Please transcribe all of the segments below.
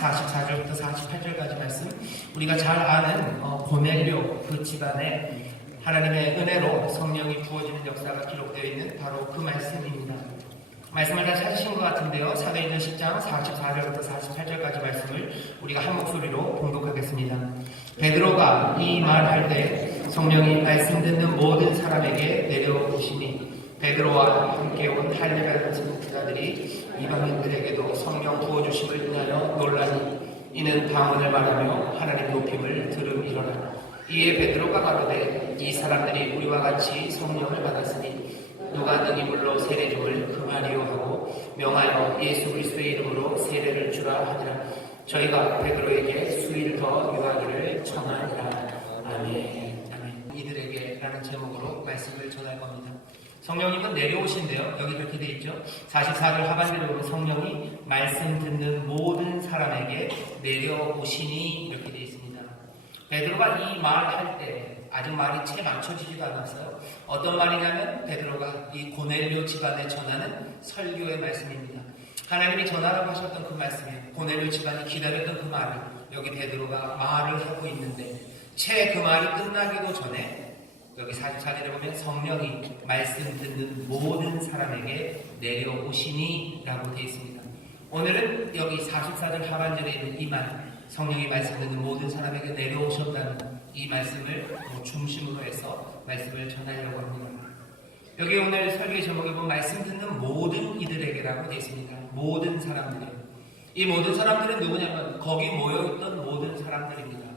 44절부터 48절까지 말씀, 우리가 잘 아는 고넬료 그 집안에 하나님의 은혜로 성령이 부어지는 역사가 기록되어 있는 바로 그 말씀입니다. 말씀을 다 찾으신 것 같은데요. 사도행전 10장 44절부터 48절까지 말씀을 우리가 한 목소리로 봉독하겠습니다. 베드로가 이 말할 때 성령이 말씀 듣는 모든 사람에게 내려오시니 베드로와 함께 온 할례받은 제자들이 이방인들에게도 성령 부어주심을 인하여 놀라니 이는 방언을 말하며 하나님 높임을 들음이로라. 이에 베드로가 가로되 이 사람들이 우리와 같이 성령을 받았으니 누가 능히 물로 세례 줌을 금하리요 하고 명하여 예수 그리스도의 이름으로 세례를 주라 하니라. 저희가 베드로에게 수일 더 유하기를 청하니라. 아멘. 아멘. 이들에게라는 제목으로 말씀을 전할 겁니다. 성령님은 내려오신데요. 여기 그렇게 되어 있죠. 44절 하반절에 보면 성령이 말씀 듣는 모든 사람에게 내려오시니 이렇게 되어 있습니다. 베드로가 이 말을 할 때 아직 말이 채 맞춰지지도 않았어요. 어떤 말이냐면 베드로가 이 고넬료 집안에 전하는 설교의 말씀입니다. 하나님이 전하라고 하셨던 그 말씀이에요. 고넬료 집안이 기다렸던 그 말을 여기 베드로가 말을 하고 있는데 채 그 말이 끝나기도 전에 여기 44절에 보면 성령이 말씀 듣는 모든 사람에게 내려오시니 라고 되어 있습니다. 오늘은 여기 44절 하반절에 있는 이 말, 성령이 말씀 듣는 모든 사람에게 내려오셨다는 이 말씀을 중심으로 해서 말씀을 전하려고 합니다. 여기 오늘 설교의 제목에 보면 말씀 듣는 모든 이들에게라고 되어 있습니다. 모든 사람들이요. 이 모든 사람들은 누구냐면 거기 모여있던 모든 사람들입니다.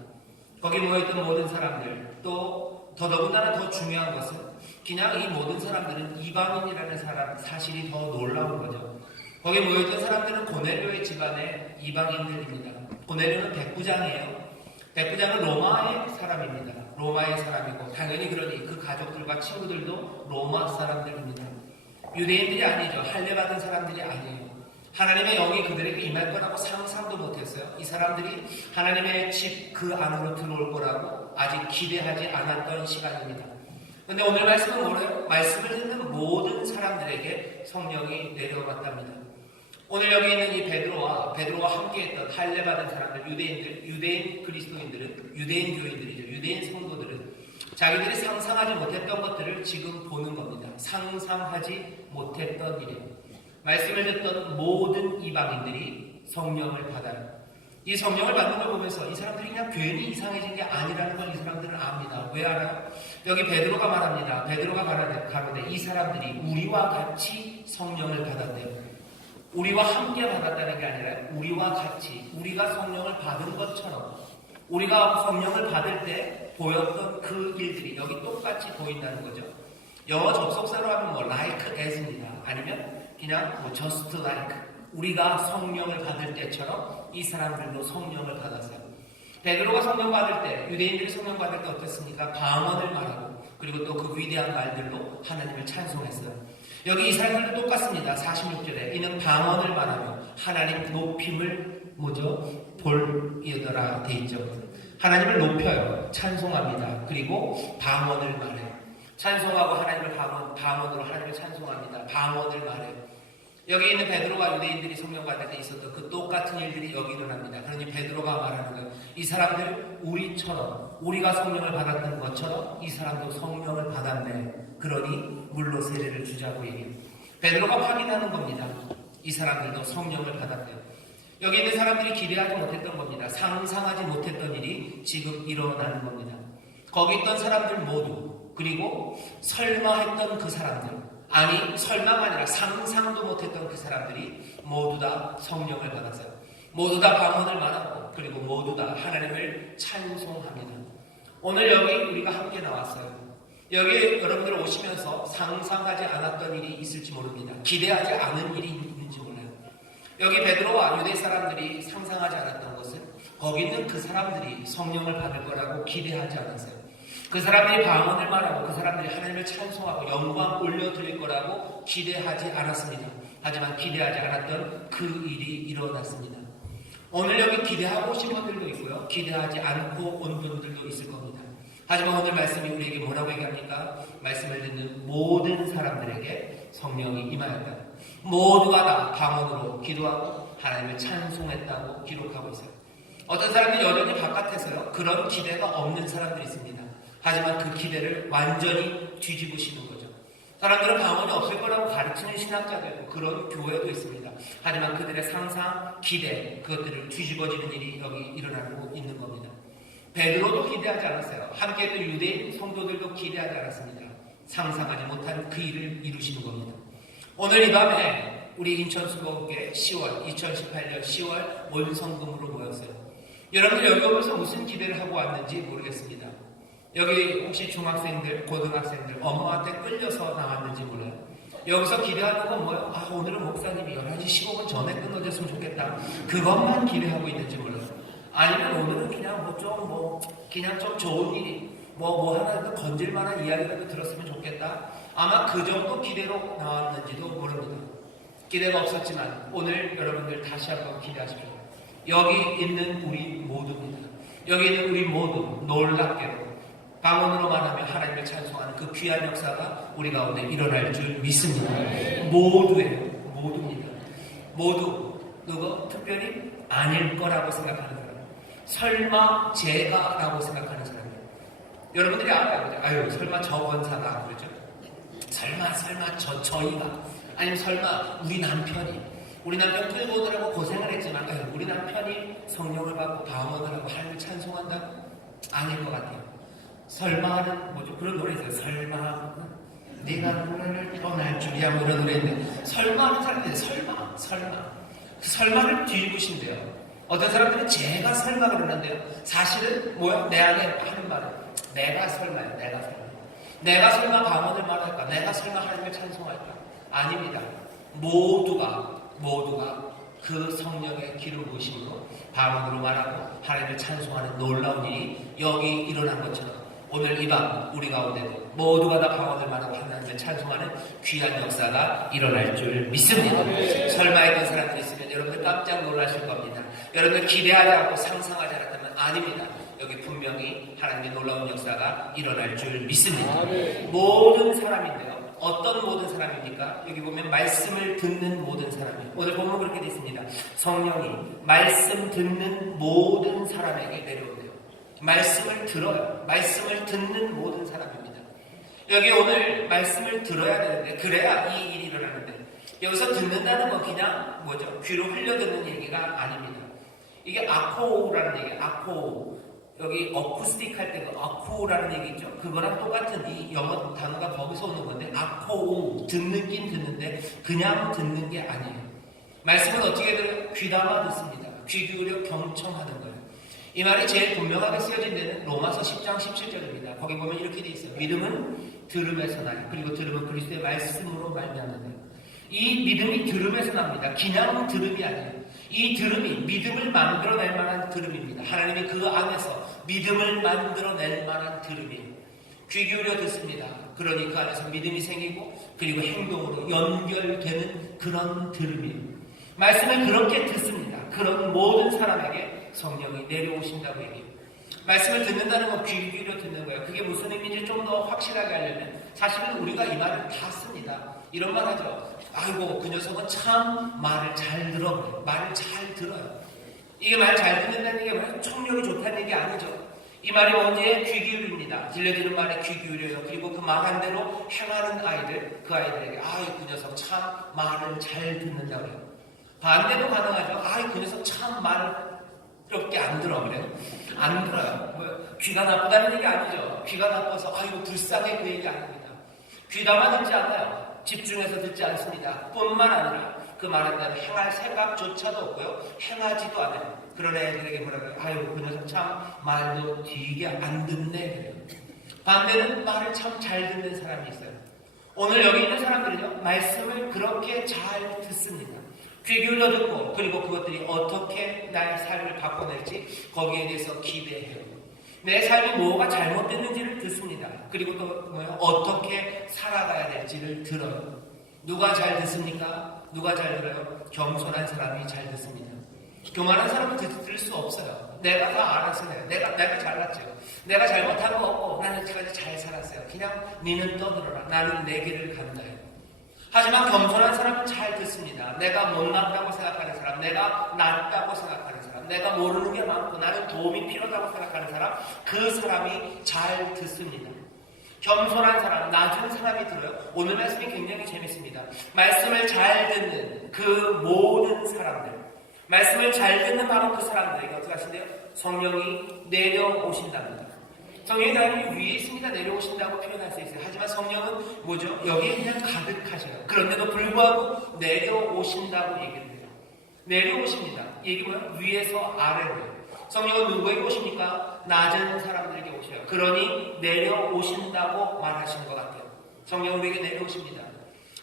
거기 모여있던 모든 사람들, 또 더더군다나 더 중요한 것은 그냥 이 모든 사람들은 이방인이라는 사실이 더 놀라운 거죠. 거기 모여있던 사람들은 고넬료의 집안의 이방인들입니다. 고넬료는 백부장이에요. 백부장은 로마의 사람입니다. 로마의 사람이고 당연히 그러니 그 가족들과 친구들도 로마 사람들입니다. 유대인들이 아니죠. 할례받은 사람들이 아니에요. 하나님의 영이 그들에게 임할 거라고 상상도 못했어요. 이 사람들이 하나님의 집 그 안으로 들어올 거라고 아직 기대하지 않았던 시간입니다. 그런데 오늘 말씀은 뭐래요? 말씀을 듣는 모든 사람들에게 성령이 내려왔답니다. 오늘 여기 있는 이 베드로와 함께했던 할례받은 사람들, 유대인 그리스도인들은, 유대인 교인들이죠. 유대인 성도들은 자기들이 상상하지 못했던 것들을 지금 보는 겁니다. 상상하지 못했던 일이에요. 말씀을 듣던 모든 이방인들이 성령을 받아요. 이 성령을 받는 걸 보면서 이 사람들이 그냥 괜히 이상해진 게 아니라는 걸 이 사람들은 압니다. 왜 알아요? 여기 베드로가 말합니다. 베드로가 가로되 이 사람들이 우리와 같이 성령을 받았대요. 우리와 함께 받았다는 게 아니라 우리와 같이, 우리가 성령을 받은 것처럼 우리가 성령을 받을 때 보였던 그 일들이 여기 똑같이 보인다는 거죠. 영어 접속사로 하면 like as입니다. 아니면 그냥 just like, 우리가 성령을 받을 때처럼 이 사람들도 성령을 받았어요. 베드로가 성령 받을 때, 유대인들이 성령 받을 때 어땠습니까? 방언을 말하고 그리고 또 그 위대한 말들로 하나님을 찬송했어요. 여기 이 사람들도 똑같습니다. 46절에 이는 방언을 말하며 하나님 높임을 볼이더라 돼 있죠. 하나님을 높여요. 찬송합니다. 그리고 방언을 말해요. 찬송하고 하나님을 방언으로 하나님을 찬송합니다. 방언을 말해요. 여기 있는 베드로와 유대인들이 성령 받을 때 있었던 그 똑같은 일들이 여기 일어납니다. 그러니 베드로가 말하는 거예요. 이 사람들 우리처럼, 우리가 성령을 받았던 것처럼 이 사람도 성령을 받았네. 그러니 물로 세례를 주자고 얘기해요. 베드로가 확인하는 겁니다. 이 사람들도 성령을 받았대요. 여기 있는 사람들이 기대하지 못했던 겁니다. 상상하지 못했던 일이 지금 일어나는 겁니다. 거기 있던 사람들 모두, 그리고 설마 했던 그 사람들, 아니 설마가 아니라 상상도 못했던 그 사람들이 모두 다 성령을 받았어요. 모두 다 방언을 말하고 그리고 모두 다 하나님을 찬송합니다. 오늘 여기 우리가 함께 나왔어요. 여기 여러분들 오시면서 상상하지 않았던 일이 있을지 모릅니다. 기대하지 않은 일이 있는지 몰라요. 여기 베드로와 유대 사람들이 상상하지 않았던 것은 거기 있는 그 사람들이 성령을 받을 거라고 기대하지 않았어요. 그 사람들이 방언을 말하고 그 사람들이 하나님을 찬송하고 영광 올려드릴 거라고 기대하지 않았습니다. 하지만 기대하지 않았던 그 일이 일어났습니다. 오늘 여기 기대하고 오신 분들도 있고요. 기대하지 않고 온 분들도 있을 겁니다. 하지만 오늘 말씀이 우리에게 뭐라고 얘기합니까? 말씀을 듣는 모든 사람들에게 성령이 임하였다. 모두가 다 방언으로 기도하고 하나님을 찬송했다고 기록하고 있어요. 어떤 사람들이 여전히 바깥에서요 그런 기대가 없는 사람들이 있습니다. 하지만 그 기대를 완전히 뒤집으시는 거죠. 사람들은 방언이 없을 거라고 가르치는 신학자도 있고 그런 교회도 있습니다. 하지만 그들의 상상, 기대, 그것들을 뒤집어지는 일이 여기 일어나고 있는 겁니다. 베드로도 기대하지 않았어요. 함께했던 유대인 성도들도 기대하지 않았습니다. 상상하지 못한 그 일을 이루시는 겁니다. 오늘 이 밤에 우리 인천수목교회 2018년 10월 원성금으로 모였어요. 여러분들 여기 오면서 무슨 기대를 하고 왔는지 모르겠습니다. 여기 혹시 중학생들, 고등학생들 엄마한테 끌려서 나왔는지 몰라요. 여기서 기대하는 건 뭐예요? 아, 오늘은 목사님이 11시 15분 전에 끊어졌으면 좋겠다. 그것만 기대하고 있는지 몰라요. 아니면 오늘은 그냥 그냥 좀 좋은 일이 하나 건질 만한 이야기라도 들었으면 좋겠다. 아마 그 정도 기대로 나왔는지도 모릅니다. 기대가 없었지만 오늘 여러분들 다시 한번 기대하십시오. 여기 있는 우리 모두입니다. 여기 있는 우리 모두 놀랍게도 방언으로만 하며 하나님을 찬송하는 그 귀한 역사가 우리 가운데 일어날 줄 믿습니다. 모두입니다. 모두 누구? 특별히 아닐 거라고 생각하는 사람, 설마 제가 라고 생각하는 사람이에요. 여러분들이 알아요. 아유 설마 저 권사가 그러죠. 설마 저희가, 아니면 설마 우리 남편 끌고 오느라고 고생을 했지만 우리 남편이 성령을 받고 방언을 하고 하나님을 찬송한다고? 아닐 것 같아요. 설마는 뭐죠? 그런 노래 있어요. 설마 네가 노래를 떠날 줄이야 뭐 이런 노래인데 설마는 사람들이 설마를 뒤집으신대요. 어떤 사람들은 제가 설마 그러는데요. 사실은 내 안에 하는 말은 내가 설마예요. 내가 설마 방언을 말할까? 내가 설마 하나님을 찬송할까? 아닙니다. 모두가 그 성령의 기름 부으심으로 방언으로 말하고 하나님을 찬송하는 놀라운 일이 여기 일어난 것처럼 오늘 이 밤 우리 가운데도 모두가 다 방언을 말하고 하나님을 찬송하는 귀한 역사가 일어날 줄 믿습니다. 설마 했던 사람들이 있으면 여러분들 깜짝 놀라실 겁니다. 여러분들 기대하지 않고 상상하지 않았다면 아닙니다. 여기 분명히 하나님의 놀라운 역사가 일어날 줄 믿습니다. 모든 사람인데요. 어떤 모든 사람입니까? 여기 보면 말씀을 듣는 모든 사람이에요. 오늘 보면 그렇게 되어 있습니다. 성령이 말씀 듣는 모든 사람에게 내려오네요. 말씀을 들어요. 말씀을 듣는 모든 사람입니다. 여기 오늘 말씀을 들어야 되는데 그래야 이 일이 일어나는데 여기서 듣는다는 건 그냥 귀로 흘려듣는 얘기가 아닙니다. 이게 아코라는 얘기예요. 아코. 여기 어쿠스틱 할 때 그 아코라는 얘기 있죠. 그거랑 똑같은 이 영어 단어가 거기서 오는 건데 아코, 듣는긴 듣는데 그냥 듣는 게 아니에요. 말씀은 어떻게 들어요? 귀담아 듣습니다. 귀 기울여 경청하는 거예요. 이 말이 제일 분명하게 쓰여진 데는 로마서 10장 17절입니다. 거기 보면 이렇게 돼 있어요. 믿음은 들음에서 나요. 그리고 들음은 그리스도의 말씀으로 말미암는데요. 이 믿음이 들음에서 납니다. 그냥 들음이 아니에요. 이 들음이 믿음을 만들어낼 만한 들음입니다. 하나님이 그 안에서 믿음을 만들어낼 만한 들음이에요. 귀 기울여 듣습니다. 그러니 그 안에서 믿음이 생기고 그리고 행동으로 연결되는 그런 들음이에요. 말씀을 그렇게 듣습니다. 그런 모든 사람에게 성령이 내려오신다고 얘기해요. 말씀을 듣는다는 건 귀 기울여 듣는 거예요. 그게 무슨 의미인지 좀 더 확실하게 하려면 사실은 우리가 이 말을 다 씁니다. 이런 말 하죠. 아이고 그 녀석은 참 말을 잘 들어. 말을 잘 들어요. 이게 말 잘 듣는다는 게 뭐예요? 청력이 좋다는 얘기 아니죠. 이 말이 뭔지 귀 기울입니다. 들려주는 말에 귀 기울여요. 그리고 그 말한 대로 행하는 아이들, 그 아이들에게 그 녀석 참 말을 잘 듣는다고 해요. 반대도 가능하죠. 그 녀석 참 말을 이렇게 안 들어. 그래요? 안 들어요. 귀가 나쁘다는 얘기 아니죠. 귀가 나빠서 이거 불쌍해 그 얘기 아닙니다. 귀담아 듣지 않아요. 집중해서 듣지 않습니다. 뿐만 아니라 그 말한 대로 행할 생각조차도 없고요. 행하지도 않아요. 그런 애들에게 뭐라고요? 그 녀석 참 말도 되게 안 듣네. 그래요. 반대는 말을 참 잘 듣는 사람이 있어요. 오늘 여기 있는 사람들은요. 말씀을 그렇게 잘 듣습니다. 귀 기울여 듣고 그리고 그것들이 어떻게 나의 삶을 바꿔낼지 거기에 대해서 기대해요. 내 삶이 뭐가 잘못됐는지를 듣습니다. 그리고 또 어떻게 살아가야 될지를 들어요. 누가 잘 듣습니까? 누가 잘 들어요? 겸손한 사람이 잘 듣습니다. 교만한 사람은 들을 수 없어요. 내가 다 알아서 해요. 내가 잘났죠. 내가 잘못한 거 없고 나는 지금까지 잘 살았어요. 그냥 니는 떠들어라. 나는 내 길을 간다 해요. 하지만 겸손한 사람은 잘 듣습니다. 내가 못났다고 생각하는 사람, 내가 낫다고 생각하는 사람, 내가 모르는 게 많고 나는 도움이 필요하다고 생각하는 사람, 그 사람이 잘 듣습니다. 겸손한 사람, 낮은 사람이 들어요. 오늘 말씀이 굉장히 재밌습니다. 말씀을 잘 듣는 그 모든 사람들, 말씀을 잘 듣는 바로 그 사람들에게 어떻게 하신대요? 성령이 내려오신답니다. 성령이 당연히 위에 있습니다. 내려오신다고 표현할 수 있어요. 하지만 성령은 뭐죠? 여기에 그냥 가득하셔요. 그런데도 불구하고 내려오신다고 얘기를 해요. 내려오십니다. 이게 뭐예요? 위에서 아래로요. 성령은 누구에게 오십니까? 낮은 사람들에게 오셔요. 그러니 내려오신다고 말하시는 것 같아요. 성령은 우리에게 내려오십니다.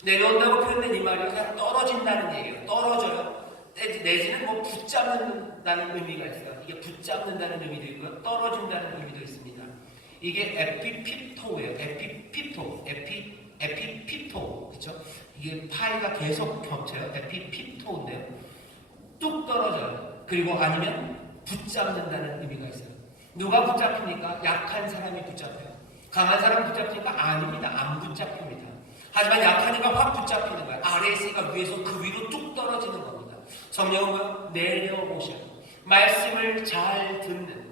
내려온다고 표현된 이 말이 그냥 떨어진다는 얘기예요. 떨어져요. 내지는 뭐 붙잡는다는 의미가 있어요. 이게 붙잡는다는 의미도 있고요. 떨어진다는 의미도 있습니다. 이게 에피피토예요. 에피피토. 그렇죠? 이게 파이가 계속 겹쳐요. 에피피토인데요. 뚝 떨어져요. 그리고 아니면 붙잡는다는 의미가 있어요. 누가 붙잡힙니까? 약한 사람이 붙잡혀요. 강한 사람 붙잡히니까 아닙니다. 안 붙잡힙니다. 하지만 약하니까 확 붙잡히는 거예요. 아래에 있으니까 위에서 그 위로 뚝 떨어지는 겁니다. 성령은 내려오셔요. 말씀을 잘 듣는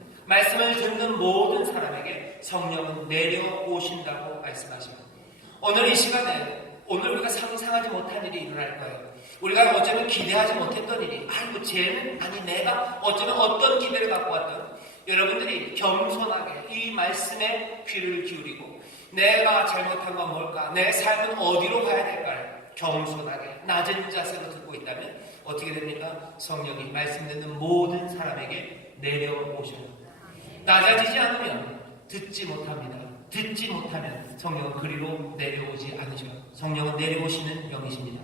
모든 사람에게 성령은 내려오신다고 말씀하셔요. 오늘 이 시간에 오늘 우리가 상상하지 못한 일이 일어날 거예요. 우리가 어쩌면 기대하지 못했던 일이 쟤는 내가 어쩌면 어떤 기대를 갖고 왔던 여러분들이 겸손하게 이 말씀에 귀를 기울이고 내가 잘못한 건 뭘까? 내 삶은 어디로 가야 될까요? 겸손하게 낮은 자세로 듣고 있다면 어떻게 됩니까? 성령이 말씀 듣는 모든 사람에게 내려오셔요. 낮아지지 않으면 듣지 못합니다. 듣지 못하면 성령은 그리로 내려오지 않으셔요. 성령은 내려오시는 영이십니다.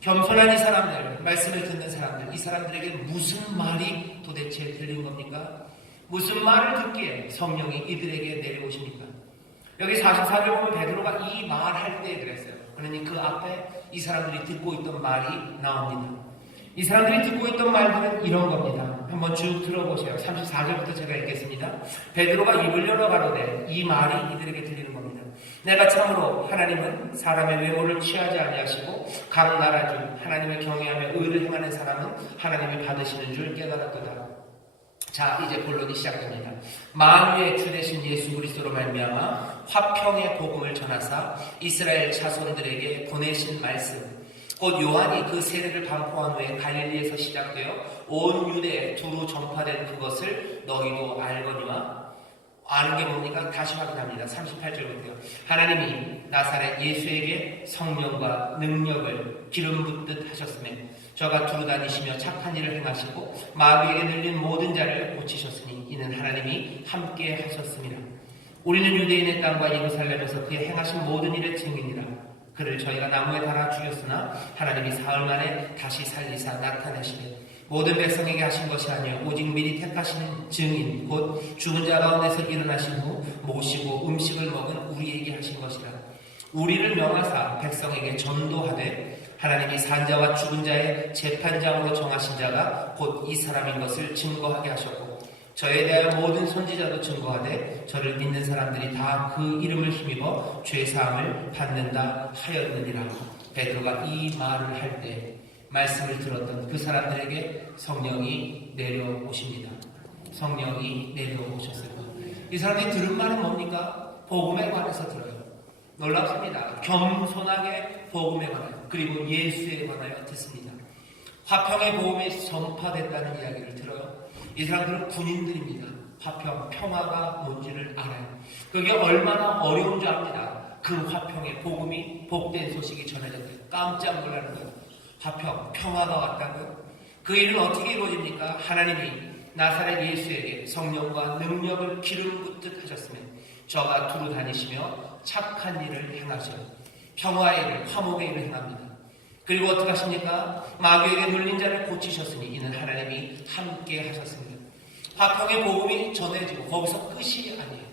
겸손한 이 사람들, 말씀을 듣는 사람들, 이 사람들에게 무슨 말이 도대체 들린 겁니까? 무슨 말을 듣기에 성령이 이들에게 내려오십니까? 여기 44절 보면 베드로가 이 말할 때 그랬어요. 그러니 그 앞에 이 사람들이 듣고 있던 말이 나옵니다. 이 사람들이 듣고 있던 말들은 이런 겁니다. 한번 쭉 들어보세요. 34절부터 제가 읽겠습니다. 베드로가 입을 열어 가로되 이 말이 이들에게 들리는 겁니다. 내가 참으로 하나님은 사람의 외모를 취하지 아니하시고 각 나라 중 하나님을 경외하며 의를 행하는 사람은 하나님이 받으시는 줄 깨달았도다. 자, 이제 본론이 시작됩니다. 만유의 주 되신 예수 그리스도로 말미암아 화평의 복음을 전하사 이스라엘 자손들에게 보내신 말씀, 곧 요한이 그 세례를 반포한 후에 갈릴리에서 시작되어 온 유대에 두루 전파된 그것을 너희도 알거니와. 아는 게 뭡니까? 다시 확인합니다. 38절부터요. 하나님이 나사렛 예수에게 성령과 능력을 기름 붓듯 하셨으며 저가 두루 다니시며 착한 일을 행하시고 마귀에게 늘린 모든 자를 고치셨으니 이는 하나님이 함께 하셨습니다. 우리는 유대인의 땅과 예루살렘에서 그의 행하신 모든 일의 증인이라. 그를 저희가 나무에 달아 죽였으나 하나님이 사흘 만에 다시 살리사 나타내시되 모든 백성에게 하신 것이 아니요 오직 미리 택하신 증인 곧 죽은 자 가운데서 일어나신 후 모시고 음식을 먹은 우리에게 하신 것이라. 우리를 명하사 백성에게 전도하되 하나님이 산자와 죽은 자의 재판장으로 정하신 자가 곧 이 사람인 것을 증거하게 하셨고 저에 대하여 모든 선지자도 증거하되 저를 믿는 사람들이 다 그 이름을 힘입어 죄사함을 받는다 하였느니라. 베드로가 이 말을 할 때 말씀을 들었던 그 사람들에게 성령이 내려오십니다. 성령이 내려오셨어요. 이 사람들이 들은 말은 뭡니까? 복음에 관해서 들어요. 놀랍습니다. 겸손하게 복음에 관하여 그리고 예수에 관하여 듣습니다. 화평의 복음이 전파됐다는 이야기를 들어요. 이 사람들은 군인들입니다. 화평, 평화가 뭔지를 알아요. 그게 얼마나 어려운 줄 압니다. 그 화평의 복음이 복된 소식이 전해졌대요. 깜짝 놀라는 거예요. 화평, 평화가 왔다고요? 그 일은 어떻게 이루어집니까? 하나님이 나사렛 예수에게 성령과 능력을 기름 붓듯 하셨으며 저가 두루 다니시며 착한 일을 행하셔요. 평화의 일, 화목의 일을 행합니다. 그리고 어떻게 하십니까? 마귀에게 눌린 자를 고치셨으니 이는 하나님이 함께 하셨습니다. 화평의 복음이 전해지고 거기서 끝이 아니에요.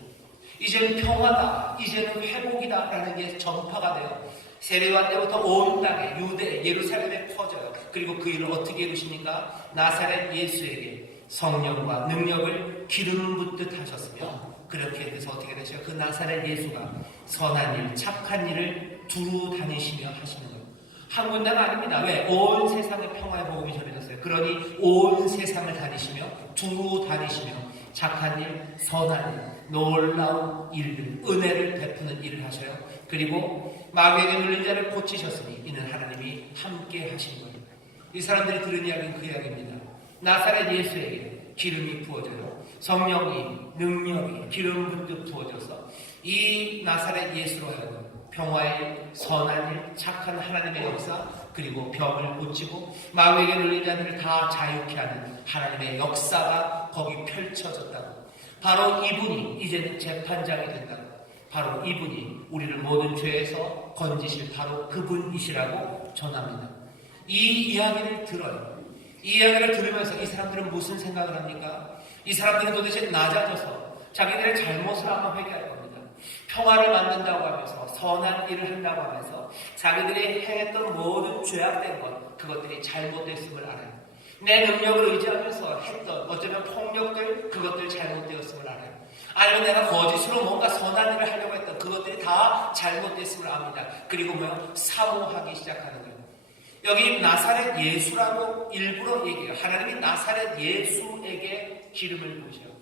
이제는 평화다, 이제는 회복이다 라는 게 전파가 돼요. 세례요한 때부터 온 땅에 유대, 예루살렘에 퍼져요. 그리고 그 일을 어떻게 이루십니까? 나사렛 예수에게 성령과 능력을 기름 붓듯 하셨으며 그렇게 해서 어떻게 되셔요? 그 나사렛 예수가 선한 일, 착한 일을 두루 다니시며 하시는 거예요. 한 군데가 아닙니다. 왜? 온 세상에 평화의 복음이 전해졌어요. 그러니 온 세상을 다니시며 두루 다니시며 착한 일, 선한 일, 놀라운 일들, 은혜를 베푸는 일을 하셔요. 그리고 마귀에게 눌린 자를 고치셨으니 이는 하나님이 함께 하신 거예요. 이 사람들이 들은 이야기는 그 이야기입니다. 나사렛 예수에게 기름이 부어져요. 성령이, 능력이, 기름 붓듯 부어져서 이 나사렛 예수로 하여금 평화의 선한 일, 착한 하나님의 역사, 그리고 병을 고치고 마귀에게 눌린 자들을 다 자유케 하는 하나님의 역사가 거기 펼쳐졌다고. 바로 이분이 이제는 재판장이 된다고. 바로 이분이 우리를 모든 죄에서 건지실 바로 그분이시라고 전합니다. 이 이야기를 들어요. 이 이야기를 들으면서 이 사람들은 무슨 생각을 합니까? 이 사람들은 도대체 낮아져서 자기들의 잘못을 아마 회개할 겁니다. 평화를 만든다고 하면서 선한 일을 한다고 하면서 자기들이 행했던 모든 죄악된 것, 그것들이 잘못됐음을 알아요. 내 능력을 의지하면서 했던 어쩌면 폭력들, 그것들 잘못되었음을 알아요. 아니면 내가 거짓으로 뭔가 선한 일을 하려고 했던 그것들이 다 잘못됐음을 압니다. 그리고 뭐요? 사모하기 시작하는 거예요. 여기 나사렛 예수라고 일부러 얘기해요. 하나님이 나사렛 예수에게 기름을 부으셔요.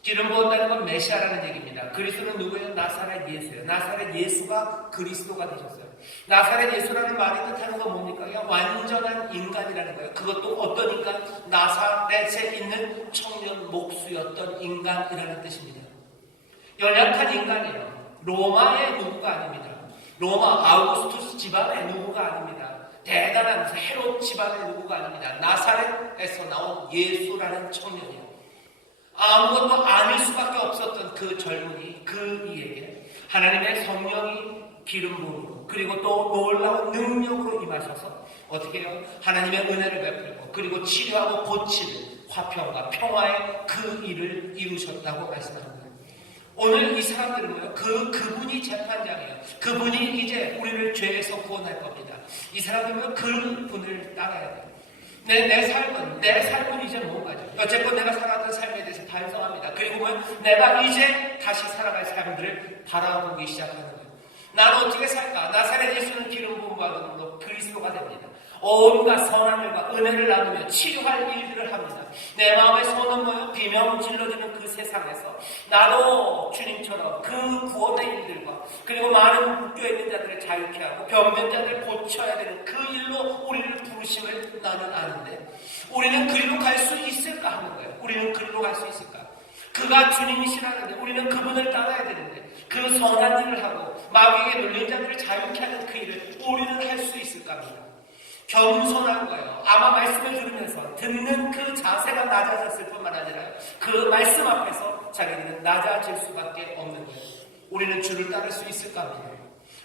기름 부었다는 건 메시아라는 얘기입니다. 그리스도는 누구예요? 나사렛 예수예요. 나사렛 예수가 그리스도가 되셨어요. 나사렛 예수라는 말이 뜻하는 건 뭡니까? 그냥 완전한 인간이라는 거예요. 그것도 어떤 인간? 나사렛에 있는 청년 목수였던 인간이라는 뜻입니다. 연약한 인간이에요. 로마의 누구가 아닙니다. 로마 아우구스투스 집안의 누구가 아닙니다. 대단한 헤롯 집안의 누구가 아닙니다. 나사렛에서 나온 예수라는 청년이에요. 아무것도 아닐 수밖에 없었던 그 젊은이, 그 이에게 하나님의 성령이 기름 부음으로 그리고 또 놀라운 능력으로 임하셔서 어떻게 해요? 하나님의 은혜를 베풀고 그리고 치료하고 고치는 화평과 평화의 그 일을 이루셨다고 말씀합니다. 오늘 이 사람들은 뭐예요? 그분이 재판장이에요. 그분이 이제 우리를 죄에서 구원할 겁니다. 이 사람들은 그분을 따라야 돼요. 내 삶은 이제 뭔가죠? 어쨌건 내가 살았던 삶에 대해서 반성합니다. 그리고 뭐예요? 내가 이제 다시 살아갈 삶들을 바라보기 시작하는 거예요. 나는 어떻게 살까? 나사렛 예수는 기름 부음 받음으로 그리스도가 됩니다. 온갖 선한 일과 은혜를 나누며 치유할 일들을 합니다. 내 마음의 소는 뭐예요? 비명 질러지는 그 세상에서 나도 주님처럼 그 구원의 일들과 그리고 많은 묶여 있는 자들을 자유케 하고 병든 자들을 고쳐야 되는 그 일로 우리를 부르심을 나는 아는데 우리는 그리로 갈 수 있을까 하는 거예요. 우리는 그리로 갈 수 있을까? 그가 주님이시라는데 우리는 그분을 따라야 되는데 그 선한 일을 하고 마귀에게 눌린 자들을 자유케 하는 그 일을 우리는 할 수 있을까 합니다. 겸손한 거예요. 아마 말씀을 들으면서 듣는 그 자세가 낮아졌을 뿐만 아니라 그 말씀 앞에서 자기들은 낮아질 수밖에 없는 거예요. 우리는 주를 따를 수 있을까 합니다.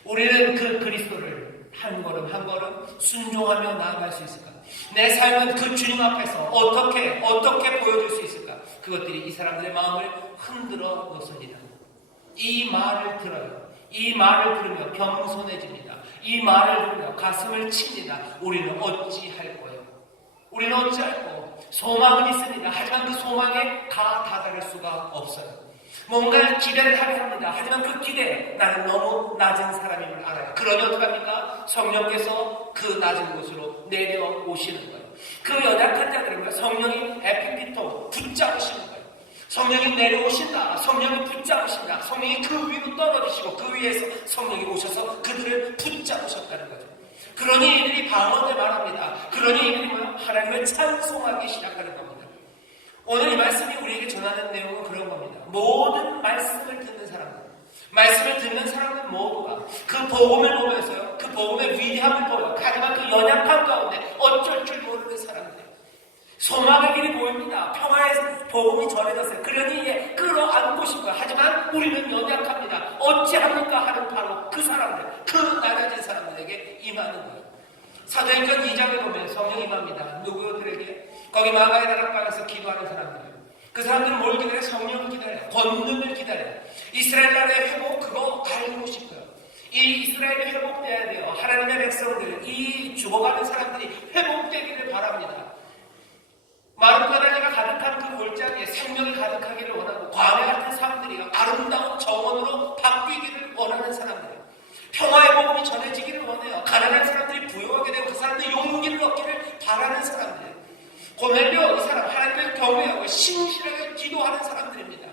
우리는 그 그리스도를 한 걸음 한 걸음 순종하며 나아갈 수 있을까? 내 삶은 그 주님 앞에서 어떻게 보여줄 수 있을까? 그것들이 이 사람들의 마음을 흔들어 놓습니다. 이 말을 들어요. 이 말을 들으며 겸손해집니다. 이 말을 들으며 가슴을 칩니다. 우리는 어찌할 거예요? 우리는 어찌할 거예요? 소망은 있습니다. 하지만 그 소망에 다 다다를 수가 없어요. 뭔가 기대를 하게 합니다. 하지만 그 기대에 나는 너무 낮은 사람임을 알아요. 그러니 어떡합니까? 성령께서 그 낮은 곳으로 내려오시는 거예요. 그 연약한 자들은 성령이 에피피토 붙잡으시는 거예요. 성령이 내려오신다. 성령이 붙잡으신다. 성령이 그 위로 떨어지시고 그 위에서 성령이 오셔서 그들을 붙잡으셨다는 거죠. 그러니 이들이 방언을 말합니다. 그러니 이들이 하나님을 찬송하기 시작하는 겁니다. 오늘 이 말씀이 우리에게 전하는 내용은 그런 겁니다. 모든 말씀을 듣는 사람들, 말씀을 듣는 사람들 모두가 그 복음을 보면서요, 그 복음의 위대함을 보여. 하지만 그 연약함 가운데 어쩔 줄 모르는 사람들. 소망의 길이 보입니다. 평화의 복음이 전해졌어요. 그러니 이제 끌어안고 싶어요. 하지만 우리는 연약합니다. 어찌합니까? 하는 바로 그 사람들, 그 낮아진 사람들에게 임하는 거예요. 사도행전 2장에 보면 성령 임합니다. 누구들에게? 거기 마가의 다락방에서 기도하는 사람들이에요. 그 사람들은 뭘 기다려요? 성령을 기다려요. 권능을 기다려요. 이스라엘 나라의 회복, 그거 알고 싶어요. 이 이스라엘이 회복돼야 돼요. 하나님의 백성들, 이 죽어가는 사람들이 회복되기를 바랍니다. 마른 바다가 가득한 그 골짜기에 생명이 가득하기를 원하고 광야 같은 사람들이 아름다운 정원으로 바뀌기를 원하는 사람들이에요. 평화의 복음이 신실하게 기도하는 사람들입니다.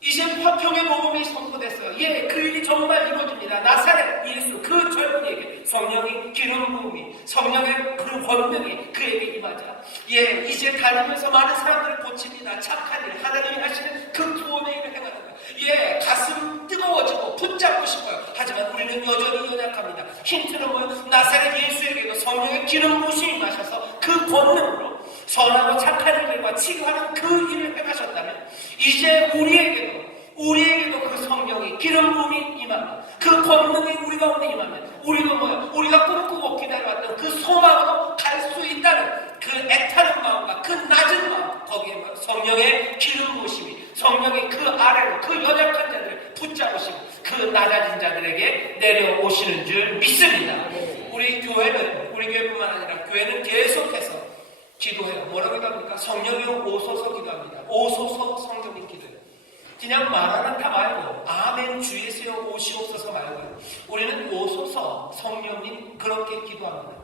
이제 화평의 복음이 선포됐어요. 예, 그 일이 정말 이루어집니다. 나사렛 예수 그 젊은이에게 성령이 기름 부음이, 성령의 그 권능이 그에게 임하자, 예, 이제 달리면서 많은 사람들을 고칩니다. 착한 일, 하나님이 하시는 그 구원의 일을 행하는 거예요. 예, 가슴 뜨거워지고 붙잡고 싶어요. 하지만 우리는 여전히 연약합니다. 힌트는 뭐예요? 나사렛 예수에게도 성령의 기름 부으심이 임하셔서 그 권능으로 선하고 착한 일과 치유하는 그 일을 행하셨다면, 이제 우리에게도 그 성령이 기름 부음이 임합니다. 그 권능이 우리 가운데 임하면 우리도 뭐예요? 우리가 꿈꾸고 기다려왔던 그 소망으로 갈 수 있다는 그 애타는 마음과 그 낮은 마음, 거기에 뭐예요? 성령의 기름 부으심이, 성령이 그 아래로 그 연약한 자들을 붙잡으시고 그 낮아진 자들에게 내려오시는 줄 믿습니다. 우리 교회뿐만 아니라 교회는 계속해서 기도해요. 뭐라고 기도합니까? 성령이여 오소서 기도합니다. 오소서 성령님 기도해요. 그냥 말하는 다 말고 아멘 주 예수여 오시옵소서 말고요. 우리는 오소서 성령님 그렇게 기도합니다.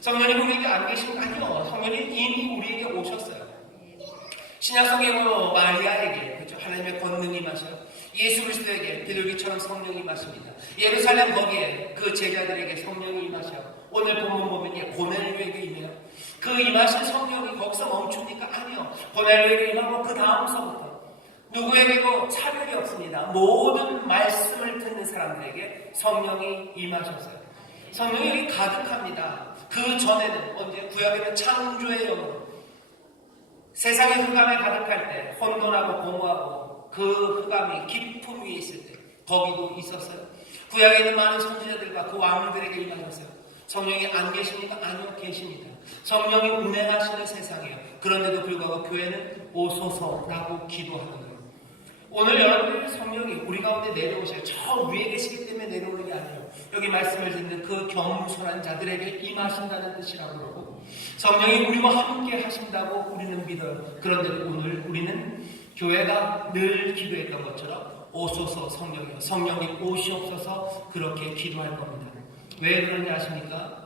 성령님 우리에게 안 계신 거 아니요. 성령님 이미 우리에게 오셨어요. 신약성경에 마리아에게 그렇죠? 하나님의 권능이 임하셔요. 예수 그리스도에게 비둘기처럼 성령이 임하십니다. 예루살렘 거기에 그 제자들에게 성령이 임하셔요. 오늘 본문 보면 고넬료에게 임해요. 그 임하신 성령이 거기서 멈춥니까? 아니요. 고넬료에게 임하고 그 다음서부터 누구에게도 차별이 없습니다. 모든 말씀을 듣는 사람들에게 성령이 임하셨어요. 성령이 가득합니다. 그 전에는 언제? 구약에는 창조의 영으로 세상의 흑암에 가득할 때, 혼돈하고 공허하고 그 흑암이 깊음 위에 있을 때 거기도 있었어요. 구약에 있는 많은 선지자들과 그 왕들에게 임하셨어요. 성령이 안 계십니까? 아니요, 계십니다. 성령이 운행하시는 세상이에요. 그런데도 불구하고 교회는 오소서라고 기도하는 거예요. 오늘 여러분의 성령이 우리 가운데 내려오셔요. 저 위에 계시기 때문에 내려오는 게 아니에요. 여기 말씀을 듣는 그 겸손한 자들에게 임하신다는 뜻이라고 그러고, 성령이 우리와 함께 하신다고 우리는 믿어요. 그런데 오늘 우리는 교회가 늘 기도했던 것처럼 오소서 성령이요, 성령이 오시옵소서 그렇게 기도할 겁니다. 왜 그런지 아십니까?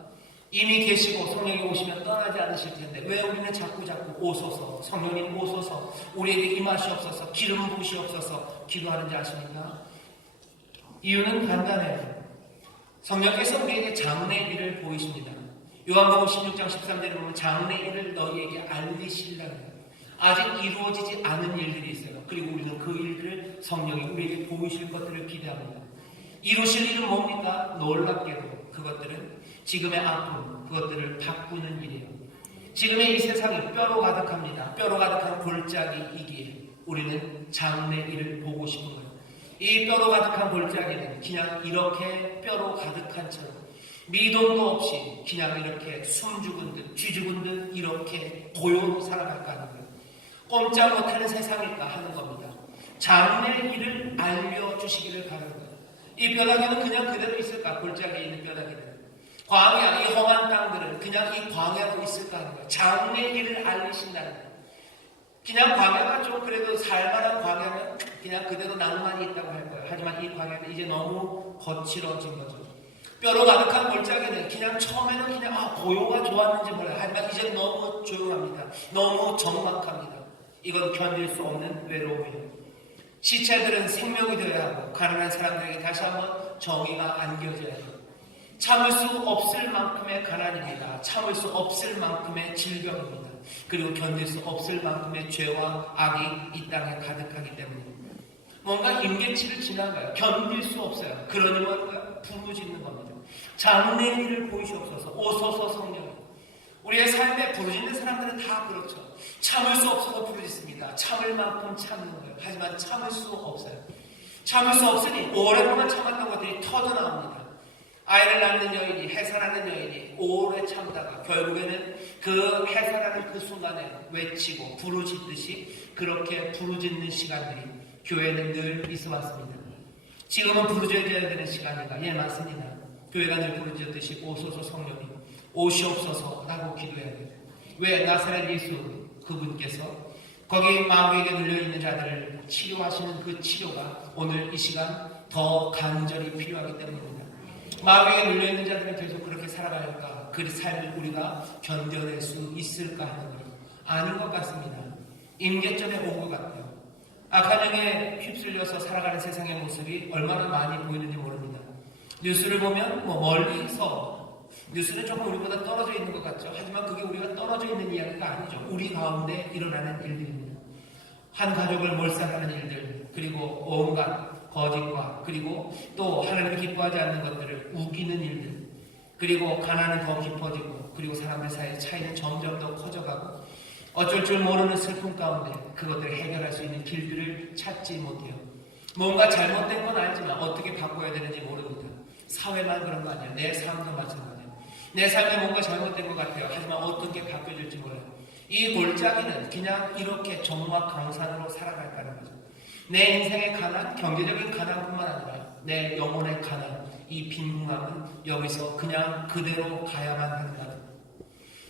이미 계시고 성령이 오시면 떠나지 않으실 텐데 왜 우리는 자꾸 오소서, 성령님 오소서, 우리에게 임하시옵소서, 기름 부으시옵소서 기도하는지 아십니까? 이유는 간단해요. 성령께서 우리에게 장래일을 보이십니다. 요한복음 16장 13절에 보면 장래일을 너희에게 알리시려는 거예요. 아직 이루어지지 않은 일들이 있어요. 그리고 우리는 그 일들을 성령이 우리에게 보이실 것들을 기대합니다. 이루실 일은 뭡니까? 놀랍게도 그것들은 지금의 아픔, 그것들을 바꾸는 일이에요. 지금의 이 세상이 뼈로 가득합니다. 뼈로 가득한 골짜기이기에 우리는 장래일을 보고 싶은 거예요. 이 뼈로 가득한 골짜기는 그냥 이렇게 뼈로 가득한 채로 미동도 없이 그냥 이렇게 숨 죽은 듯, 쥐 죽은 듯 이렇게 고요로 살아갈까 하는 거예요. 꼼짝 못하는 세상일까 하는 겁니다. 장래일을 알려주시기를 바라는 거예요. 이 뼈다귀는 그냥 그대로 있을까? 골짜기에 있는 뼈다귀는. 광야, 이 험한 땅들은 그냥 이 광야로 있을까 하는 거예요. 장래일을 알리신다는 거예요. 그냥 광야가 좀 그래도 살만한 광야는 그냥 그대로 낭만이 있다고 할 거예요. 하지만 이 광야는 이제 너무 거칠어진 거죠. 뼈로 가득한 골짜기는 그냥 처음에는 그냥 고요가 좋았는지 몰라요. 하지만 이제 너무 조용합니다. 너무 적막합니다. 이건 견딜 수 없는 외로움이에요. 시체들은 생명이 되어야 하고 가난한 사람들에게 다시 한번 정의가 안겨져야 해요. 참을 수 없을 만큼의 가난입니다. 참을 수 없을 만큼의 질병입니다. 그리고 견딜 수 없을 만큼의 죄와 악이 이 땅에 가득하기 때문입니다. 뭔가 임계치를 지난 거예요. 견딜 수 없어요. 그러니 뭔가 부르짖는 겁니다. 장래일을 보이시옵소서. 오소서 성령. 우리의 삶에 부르짖는 사람들은 다 그렇죠. 참을 수 없어서 부르짖습니다. 참을 만큼 참는 거예요. 하지만 참을 수 없어요. 참을 수 없으니 오랫동안 참았던 것들이 터져나옵니다. 아이를 낳는 여인이, 해산하는 여인이 오래 참다가 결국에는 그 해산하는 그 순간에 외치고 부르짖듯이 그렇게 부르짖는 시간들이 교회는 늘 있어 왔습니다. 지금은 부르짖어야 되는 시간인가? 예, 맞습니다. 교회가 늘 부르짖듯이 오소서 성령님 오시옵소서라고 기도해야 돼요. 왜? 나사렛 예수 그분께서 거기 마귀에게 눌려있는 자들을 치료하시는 그 치료가 오늘 이 시간 더 간절히 필요하기 때문입니다. 마귀에게 눌려있는 자들은 계속 그렇게 살아갈까? 그 삶을 우리가 견뎌낼 수 있을까 하는 거예요. 아닌 것 같습니다. 임계점에 온 것 같아요. 악한 영에 휩쓸려서 살아가는 세상의 모습이 얼마나 많이 보이는지 모릅니다. 뉴스를 보면 멀리서 뉴스는 조금 우리보다 떨어져 있는 것 같죠. 하지만 그게 우리가 떨어져 있는 이야기가 아니죠. 우리 가운데 일어나는 일들입니다. 한 가족을 몰살하는 일들, 그리고 온갖 거짓과 그리고 또 하나님이 기뻐하지 않는 것들을 우기는 일들, 그리고 가난은 더 깊어지고 그리고 사람들 사이의 차이는 점점 더 커져가고 어쩔 줄 모르는 슬픔 가운데 그것들을 해결할 수 있는 길들을 찾지 못해요. 뭔가 잘못된 건 알지만 어떻게 바꿔야 되는지 모릅니다. 사회만 그런 거 아니에요. 내 삶도 마찬가지예요. 내 삶에 뭔가 잘못된 것 같아요. 하지만 어떻게 바뀌어질지 몰라요. 이 골짜기는 그냥 이렇게 정막강산으로 살아갈까는 거죠. 내 인생의 가난, 경제적인 가난뿐만 아니라 내 영혼의 가난, 이 빈궁함은 여기서 그냥 그대로 가야만 한다는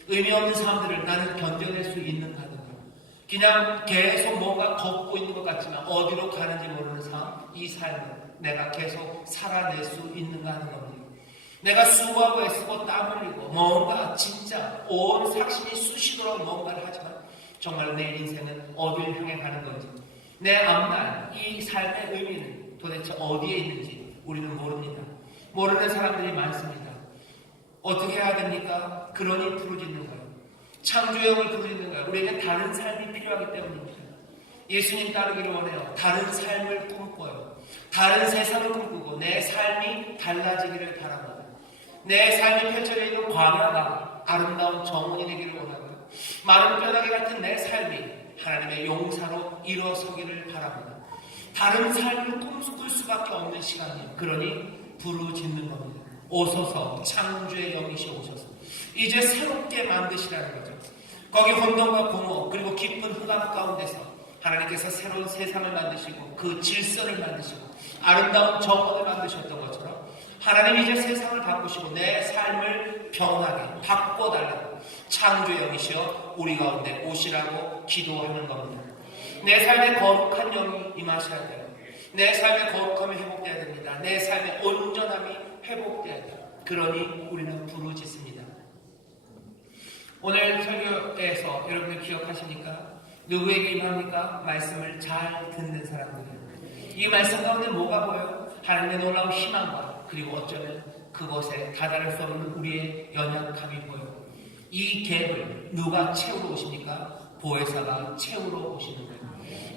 의미 없는 삶들을 나는 견뎌낼 수 있는가 하는 것. 그냥 계속 뭔가 걷고 있는 것 같지만 어디로 가는지 모르는 삶, 이 삶을 내가 계속 살아낼 수 있는가 하는 겁니다. 내가 수고하고 애쓰고 땀 흘리고 뭔가 진짜 온 삭신이 쑤시도록 뭔가를 하지만 정말 내 인생은 어디를 향해 가는 건지, 내 앞날 이 삶의 의미는 도대체 어디에 있는지 우리는 모릅니다. 모르는 사람들이 많습니다. 어떻게 해야 됩니까? 그러니 부르짖는 거예요. 창조의 영을 부르짖는 거예요. 우리에게 다른 삶이 필요하기 때문입니다. 예수님 따르기를 원해요. 다른 삶을 꿈꿔요. 다른 세상을 꿈꾸고 내 삶이 달라지기를 바랍니다. 내 삶이 펼쳐져 있는 광야가 아름다운 정원이 되기를 원하고요. 마른 뼈다귀 같은 내 삶이 하나님의 용사로 일어서기를 바랍니다. 다른 삶을 꿈꿀 수밖에 없는 시간이에요. 그러니 부르짖는 겁니다. 오소서, 창조의 영이시 오소서. 이제 새롭게 만드시라는 거죠. 거기 혼돈과 공허 그리고 깊은 흑암 가운데서 하나님께서 새로운 세상을 만드시고 그 질서를 만드시고 아름다운 정원을 만드셨던 것처럼 하나님 이제 세상을 바꾸시고 내 삶을 변하게 바꿔달라고 창조의 영이시여 우리 가운데 오시라고 기도하는 겁니다. 내 삶에 거룩한 영이 임하셔야 돼요. 내 삶의 거룩함이 회복돼야 됩니다. 내 삶의 온전함이 회복돼야 돼요. 그러니 우리는 부르짖습니다. 오늘 설교에서 여러분들 기억하십니까? 누구에게 임합니까? 말씀을 잘 듣는 사람들이에요. 이 말씀 가운데 뭐가 보여요? 하나님의 놀라운 희망과 그리고 어쩌면 그것에 다다를 수 없는 우리의 연약함이 보여요. 이 갭을 누가 채우러 오십니까? 보혜사가 채우러 오시는 거예요.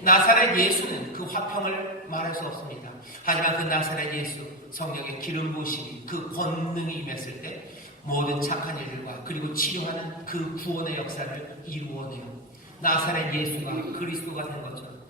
나사렛 예수는 그 화평을 말할 수 없습니다. 하지만 그 나사렛 예수, 성령의 기름 부으심이 그 권능이 임했을 때 모든 착한 일들과 그리고 치료하는 그 구원의 역사를 이루어내요. 나사렛 예수가 그리스도가 된 것처럼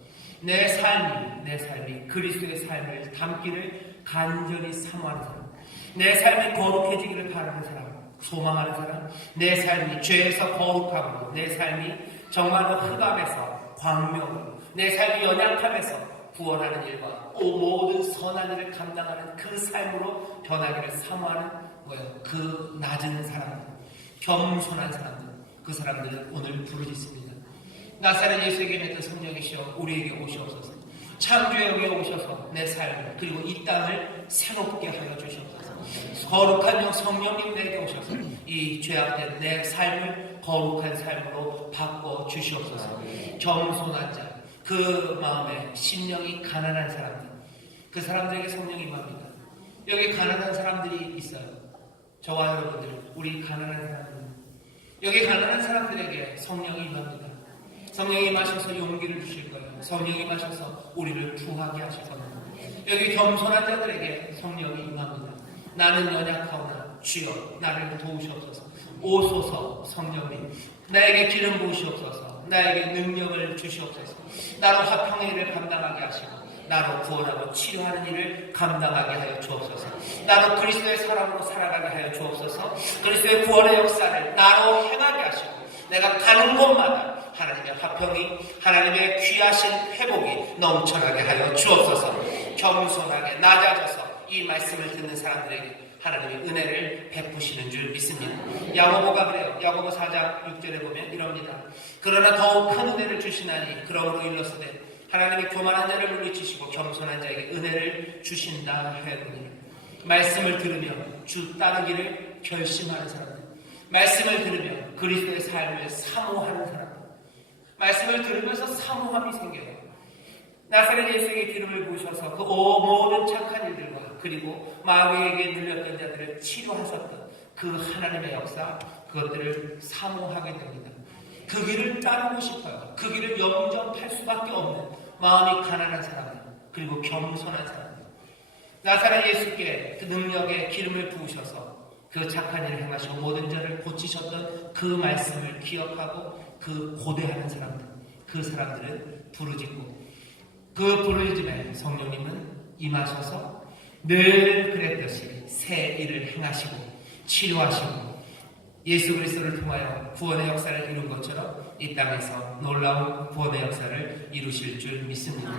내 삶이 그리스도의 삶을 담기를 간절히 사모하는 사람, 내 삶이 거룩해지기를 바라는 사람, 소망하는 사람, 내 삶이 죄에서 거룩함으로, 내 삶이 정말로 흑암에서 광명으로, 내 삶이 연약함에서 구원하는 일과 모든 선한 일을 감당하는 그 삶으로 변하기를 사모하는 거예요. 그 낮은 사람들, 겸손한 사람들, 그 사람들은 오늘 부르짖습니다. 나사렛 예수에게 맺은 성령이시여 우리에게 오시옵소서. 창조의 영에 오셔서 내 삶을 그리고 이 땅을 새롭게 하여 주시옵소서. 거룩한 영 성령님 내게 오셔서 이 죄악된 내 삶을 거룩한 삶으로 바꿔 주시옵소서. 겸손한 자, 그 마음에 심령이 가난한 사람들, 그 사람들에게 성령이 임합니다. 여기 가난한 사람들이 있어요. 저와 여러분들, 우리 가난한 사람들, 여기 가난한 사람들에게 성령이 임합니다. 성령이 임하셔서 용기를 주실 거예요. 성령이 임하셔서 우리를 부하게 하실 겁니다. 여기 겸손한 자들에게 성령이 임합니다. 나는 연약하오나 주여 나를 도우시옵소서. 오소서 성령님, 나에게 기름 부으시옵소서. 나에게 능력을 주시옵소서. 나로 화평의 일을 감당하게 하시고 나로 구원하고 치료하는 일을 감당하게 하여 주옵소서. 나로 그리스도의 사람으로 살아가게 하여 주옵소서. 그리스도의 구원의 역사를 나로 행하게 하시고 내가 가는 곳마다 하나님의 화평이, 하나님의 귀하신 회복이 넘쳐나게 하여 주옵소서. 겸손하게 낮아져서 이 말씀을 듣는 사람들에게 하나님의 은혜를 베푸시는 줄 믿습니다. 야고보가 그래요. 야고보 4장 6절에 보면 이럽니다. 그러나 더욱 큰 은혜를 주시나니 그러므로 일렀으되 하나님이 교만한 자를 물리치시고 겸손한 자에게 은혜를 주신다 하였느니라. 말씀을 들으며 주 따르기를 결심하는 사람들, 말씀을 들으며 그리스도의 삶을 사모하는 사람들, 말씀을 들으면서 사모함이 생겨요. 나사렛 예수에게 기름을 부으셔서 그 모든 착한 일들과 그리고 마귀에게 눌렸던 자들을 치료하셨던 그 하나님의 역사, 그것들을 사모하게 됩니다. 그 길을 따르고 싶어요. 그 길을 영접할 수밖에 없는 마음이 가난한 사람들, 그리고 겸손한 사람들. 나사렛 예수께 그 능력의 기름을 부으셔서 그 착한 일을 행하시고 모든 자를 고치셨던 그 말씀을 기억하고 그 고대하는 사람들, 그 사람들은 부르짖고, 그 부르짖음에 성령님은 임하셔서 늘 그랬듯이 새 일을 행하시고 치료하시고 예수 그리스도를 통하여 구원의 역사를 이룬 것처럼 이 땅에서 놀라운 구원의 역사를 이루실 줄 믿습니다.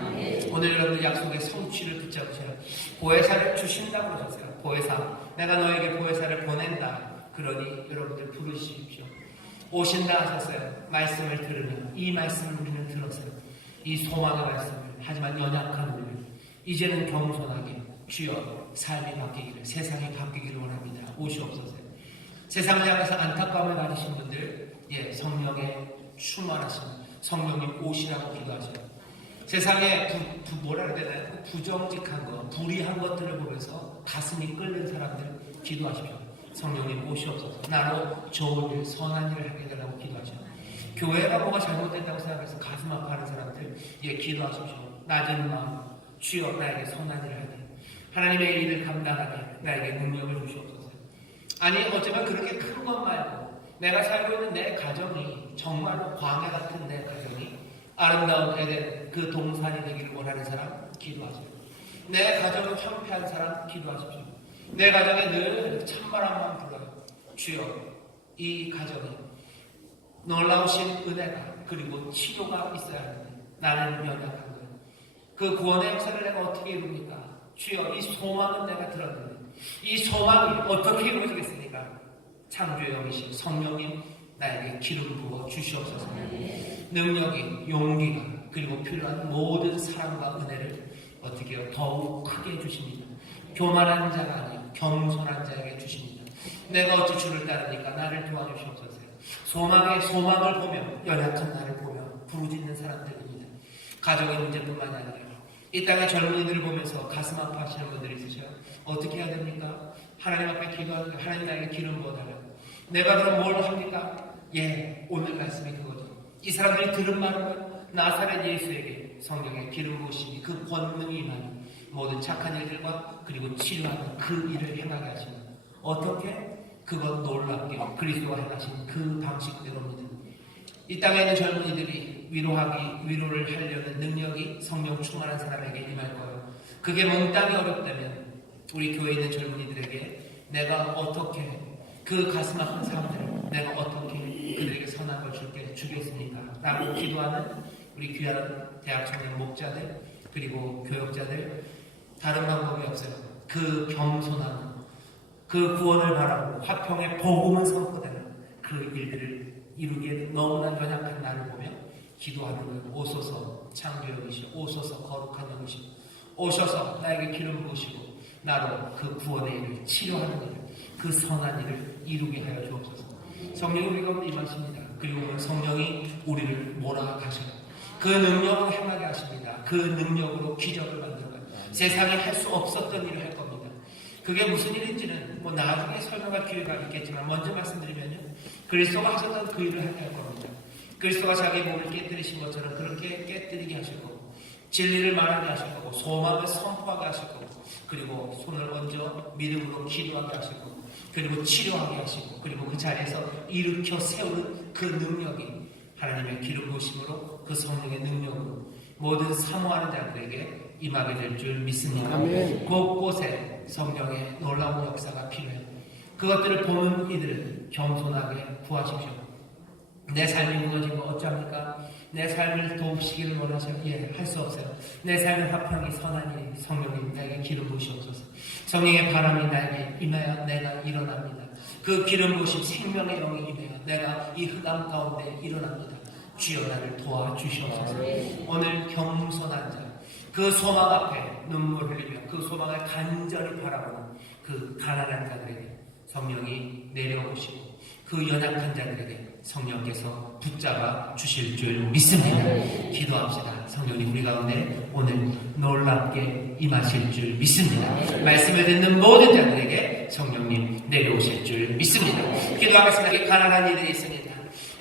오늘 여러분 약속의 성취를 붙잡으셔요. 보혜사를 주신다고 그러셨어요. 보혜사, 내가 너에게 보혜사를 보낸다. 그러니 여러분들 부르십시오. 오신다 하셨어요. 말씀을 들으면 이 말씀을 우리는 들었어요. 이 소망의 말씀을. 하지만 연약한 우리를 이제는 겸손하게 주여 삶이 바뀌기를, 세상이 바뀌기를 원합니다. 오시옵소서. 세상을 향해서 안타까움을 가지신 분들, 성령에 충만하신 성령님 오시라고 기도하셔요. 세상에 뭐라 그래야 되나요? 부정직한 것, 불의한 것들을 보면서 가슴이 끓는 사람들 기도하십시오. 성령님 오시옵소서. 나로 좋은 일, 선한 일을 하게 되라고 기도하셔요. 교회가 뭐가 잘못된다고 생각해서 가슴 아파하는 사람들, 기도하십시오. 낮은 마음, 주여 나에게 선한 일을 하게, 하나님의 일을 감당하게 나에게 능력을 주시옵소서. 아니 어쩌면 그렇게 큰 것 말고 내가 살고 있는 내 가정이 정말로 광야 같은 내 가정이 아름다운 에덴 그 동산이 되기를 원하는 사람 기도하세요. 내 가정을 황폐한 사람 기도하십시오. 내 가정에 늘 찬바람만 불어요. 주여 이 가정에 놀라우신 은혜가 그리고 치료가 있어야 하는데 나는 연약한 거예요. 그 구원의 역사를 내가 어떻게 이룹니까? 주여 이 소망은 내가 들었는데 이 소망이 어떻게 이루어지겠습니까? 창조의 영이신 성령님 나에게 기름 부어 주시옵소서. 능력이, 용기가 그리고 필요한 모든 사랑과 은혜를 어떻게 해요? 더욱 크게 해주십니다. 교만한 자가 아니라 겸손한 자에게 주십니다. 내가 어찌 주를 따르니까 나를 도와주시옵소서. 소망을 보며 연약한 나를 보며 부르짖는 사람들입니다. 가정의 문제뿐만이 아니라 이 땅의 젊은이들을 보면서 가슴 아파하시는 분들이 있으셔요. 어떻게 해야 됩니까? 하나님 앞에 기도하는 게 하나님 나에게 기름 부어달라고. 내가 그럼 뭘 합니까? 오늘 말씀이 그거죠. 이 사람들이 들은 말은 나사렛 예수에게 성령의 기름 부으심이 그 권능이 임하니 모든 착한 일들과 그리고 치료하는 그 일을 행하게 하시는 어떻게? 그건 놀랍게 그리스도가 행하신 그 방식대로입니다. 이 땅에 있는 젊은이들이 위로를 하려는 능력이 성령 충만한 사람에게 임할 거예요. 그게 몽땅이 어렵다면 우리 교회에 있는 젊은이들에게 내가 어떻게 그 가슴 아픈 사람들을 내가 어떻게 그들에게 선한 걸 주겠습니까? 라고 기도하는 우리 귀한 대학 청년 목자들 그리고 교역자들 다른 방법이 없어요. 그 겸손한 그 구원을 바라고 화평의 복음을 선포되는 그 일들을 이루기에 너무나 연약한 나를 보며 기도하는 거예요. 오소서 창조영이시오. 오소서 거룩한 영이시오. 오셔서 나에게 기름 부으시고 나로 그 구원의 일을 치료하는 일을 그 선한 일을 이루게 하여 주옵소서. 성령이 우리 가운데 임하십니다. 그리고 성령이 우리를 몰아가셔요. 그 능력을 행하게 하십니다. 그 능력으로 기적을 만들어가요. 세상에 할 수 없었던 일을 할 겁니다. 그게 무슨 일인지는 나중에 설명할 기회가 있겠지만 먼저 말씀드리면요. 그리스도가 하셨던 그 일을 하게 할 겁니다. 그리스도가 자기 몸을 깨뜨리신 것처럼 그렇게 깨뜨리게 하실 거고 진리를 말하게 하실 거고 소망을 선포하게 하실 거고 그리고 손을 얹어 믿음으로 기도하게 하실 거고 그리고 치료하게 하시고 그리고 그 자리에서 일으켜 세우는 그 능력이 하나님의 기름 부으심으로 그 성령의 능력으로 모든 사모하는 자들에게 임하게 될 줄 믿습니다. 아멘. 곳곳에 성령의 놀라운 역사가 필요해요. 그것들을 보는 이들은 겸손하게 구하십시오. 내 삶이 무너진 거 어쩌합니까? 내 삶을 도우시기를 원하셔요. 할 수 없어요. 내 삶의 화평이 선한 일, 성령님 나에게 기름 부으시옵소서. 성령의 바람이 나에게 임하여 내가 일어납니다. 그 기름 부으심 생명의 영이 임하여 내가 이 흑암 가운데 일어납니다. 주여 나를 도와주시옵소서. 오늘 겸손한 자, 그 소망 앞에 눈물 흘리며 그 소망을 간절히 바라보는 그 가난한 자들에게 성령이 내려오시고 그 연약한 자들에게 성령께서 붙잡아 주실 줄 믿습니다. 기도합시다. 성령님 우리 가운데 오늘 놀랍게 임하실 줄 믿습니다. 말씀을 듣는 모든 자들에게 성령님 내려오실 줄 믿습니다. 기도하겠습니다. 여기 가난한 이들이 있습니다.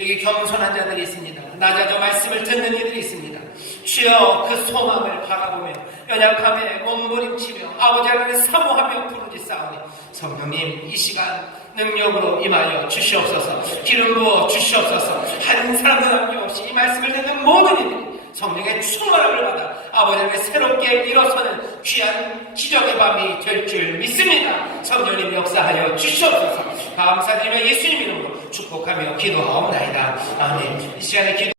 여기 겸손한 자들이 있습니다. 낮아져 말씀을 듣는 이들이 있습니다. 주여 그 소망을 바라보며 연약함에 몸부림치며 아버지 하나님 사모하며 부르짖사오니 성령님 이 시간 능력으로 임하여 주시옵소서. 기름 부어 주시옵소서. 한 사람도 남김없이 이 말씀을 듣는 모든 이들이 성령의 충만함을 받아 아버지 하나님 새롭게 일어서는 귀한 기적의 밤이 될 줄 믿습니다. 성령님 역사하여 주시옵소서. 감사드리며 예수님 이름으로 축복하며 기도하옵나이다. 아멘. 이 시간에 기도